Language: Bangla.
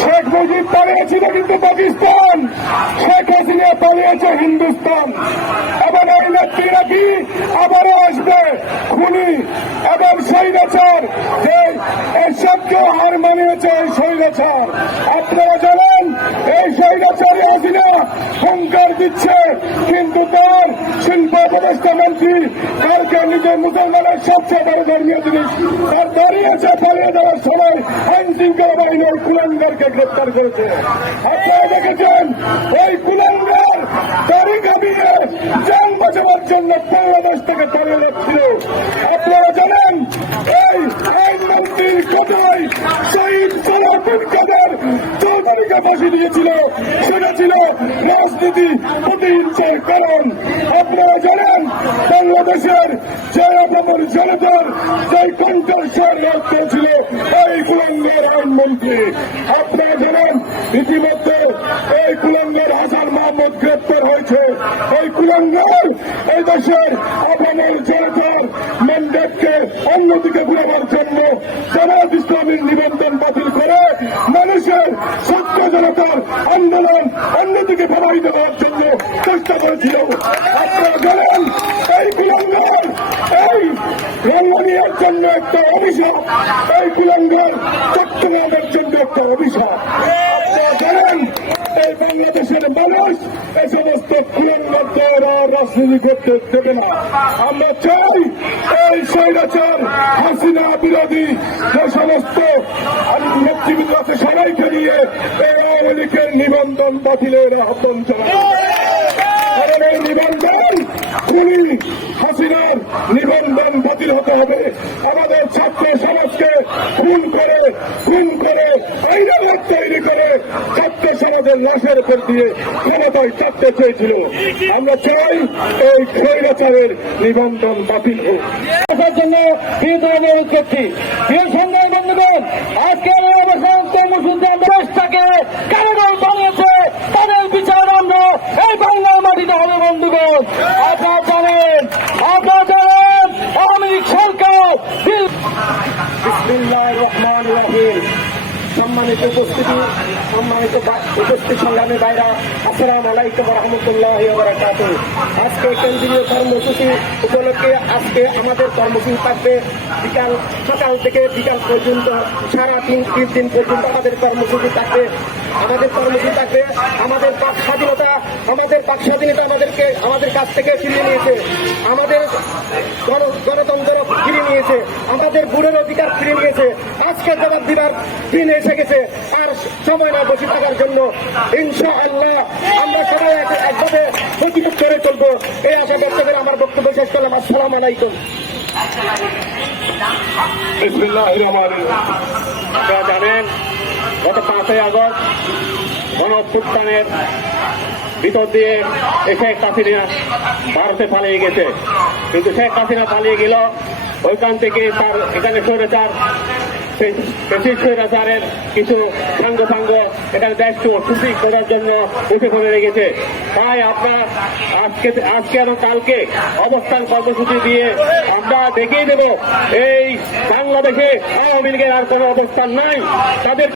শেখ মুজিব পালিয়েছিল কিন্তু পাকিস্তান। শেখ হাসিনা পালিয়েছে হিন্দুস্তান। এবং এই নেত্রী নাকি আবারও আসবে খুনি এবং স্বৈরাচার। যে এসবকেও হার মানিয়েছে এই স্বৈরাচার। আপনারা জানেন, এই স্বৈরাচারী হাসিনা হুঙ্কার দিচ্ছে, কিন্তু তার শিল্প উপদেষ্টা মন্ত্রী নিজের মুসলমানের সবচেয়ে বড় ধর্মীয় জিনিস, তার দাঁড়িয়েছে পালিয়ে যাওয়ার সময় আইন শৃঙ্খলা ওই কুলাঙ্গারকে গ্রেপ্তার করেছে। আপনারা দেখেছেন, ওই কুলাঙ্গার দাড়ি কামিয়ে যান বাঁচাবার জন্য বাংলাদেশ থেকে পালিয়ে যাচ্ছিল আপনারা জানেন, এই আইন মন্ত্রীর কথায় শহীদ সালাউদ্দিন কাদের চৌধুরীকে ফাঁসি দিয়েছিল, সেটা ছিল রাজনীতি প্রতিহিংসার কারণ। আপনার জনতার যে কণ্ঠস্বর রক্ত ছিল, এই কুলঙ্গের আইনমন্ত্রী আপনারা জানেন, ইতিমধ্যে এই কুলঙ্গের হাসান মোহাম্মদ গ্রেপ্তার হয়েছে। এই কুলঙ্গের এই দেশের আপনার জনতার ম্যান্ডেটকে অন্যদিকে ঘুরাবার জন্য জামাত ইসলামীর নিবন্ধন বাতিল করে মানুষের সত্য জনতার আন্দোলন অন্যদিকে প্রবাহিত হওয়ার জন্য চেষ্টা করেছিল। আপনারা জানেন এই কুলঙ্গের এই রঙ্গনিয়ার জন্য একটা অভিশাপ, এই কুলঙ্গের চট্টগ্রামের জন্য একটা অভিশাপ। জানেন এই বাংলাদেশের মানুষ এই সমস্ত রাজনীতি করতে দেবে না। আমরা চাই এই স্বৈরাচার, হাসিনা বিরোধী যে সমস্ত নেতৃবৃন্দ আছে, সবাইকে নিয়ে এই আওয়ামী লীগের নিবন্ধন বাতিলের আহ্বান জানাই কারণ এই নিবন্ধন খুনি হাসিনার নিবন্ধন বাতিল হতে হবে। আমাদের ছাত্র সমাজকে খুন করে খুন করে রেকর্ড তৈরি করে ছাত্র সমাজের লাশের উপর দিয়ে ক্ষমতায় চাপতে চেয়েছিল। আমরা চাই এই খৈরাচারের নিবন্ধন বাতিল হোক। জন্য প্রিয় অনুরোধ করছি প্রিয় সংগ্রামী বন্ধুগণ আজকে এই অবস্থান কর্মসূচি দেশটাকে কারাগার বানিয়েছে তাদের বিচার আমরা এই বাংলার মাটিতে হবে বন্ধুগণ আপনারা জানেন আপনারা জানেন আওয়ামী লীগ সরকার বিল বিসমিল্লাহ রহমান রহিম। সম্মানিত উপস্থিতি, সম্মানিত উপস্থিত সংগ্রামী বাইরা আসসালাম আলাইকুম রহমতুল্লাহ বারাকাত আজকে কেন্দ্রীয় কর্মসূচি উপলক্ষে আজকে আমাদের কর্মসূচি থাকবে বিকাল সকাল থেকে বিকাল পর্যন্ত, সারা তিন তিন দিন পর্যন্ত আমাদের কর্মসূচি থাকবে। আমাদের কর্মসূচি থাকবে, আমাদের বাক স্বাধীনতা, আমাদের বাক স্বাধীনতা আমাদেরকে আমাদের কাছ থেকে ফিরিয়ে নিয়েছে। আমাদের গণ- গণতন্ত্র ফিরিয়ে নিয়েছে। আমাদের বুড়ের অধিকার নিয়েছে আজকে জবাব দিবার দিন এসে গেছে। আর সময় না বসে থাকার জন্য ইনশা আল্লাহ আমরা সবাই একভাবে প্রতিরোধ করে চলবো। এই আশা ব্যক্ত করে আমার বক্তব্য শেষ করলাম। আসসালাম আলাইকুম। জানেন, গত পাঁচই আগস্ট গণ ভিতর দিয়ে শেখ হাসিনা ভারতে পালিয়ে গেছে। কিন্তু শেখ হাসিনা পালিয়ে গেল ওইখান থেকে তার এখানে স্বৈরাচার তার স্বৈরাচারের কিছু সাঙ্গ সাঙ্গ এখানে দেশকে অসুস্থি করার জন্য উঠে পড়ে রেখেছে তাই আমরা আজকে আজকে এবং কালকে অবস্থান কর্মসূচি দিয়ে আমরা দেখিয়ে দেব, এই বাংলাদেশে আওয়ামী লীগের আর কোনো অবস্থান নাই। তাদের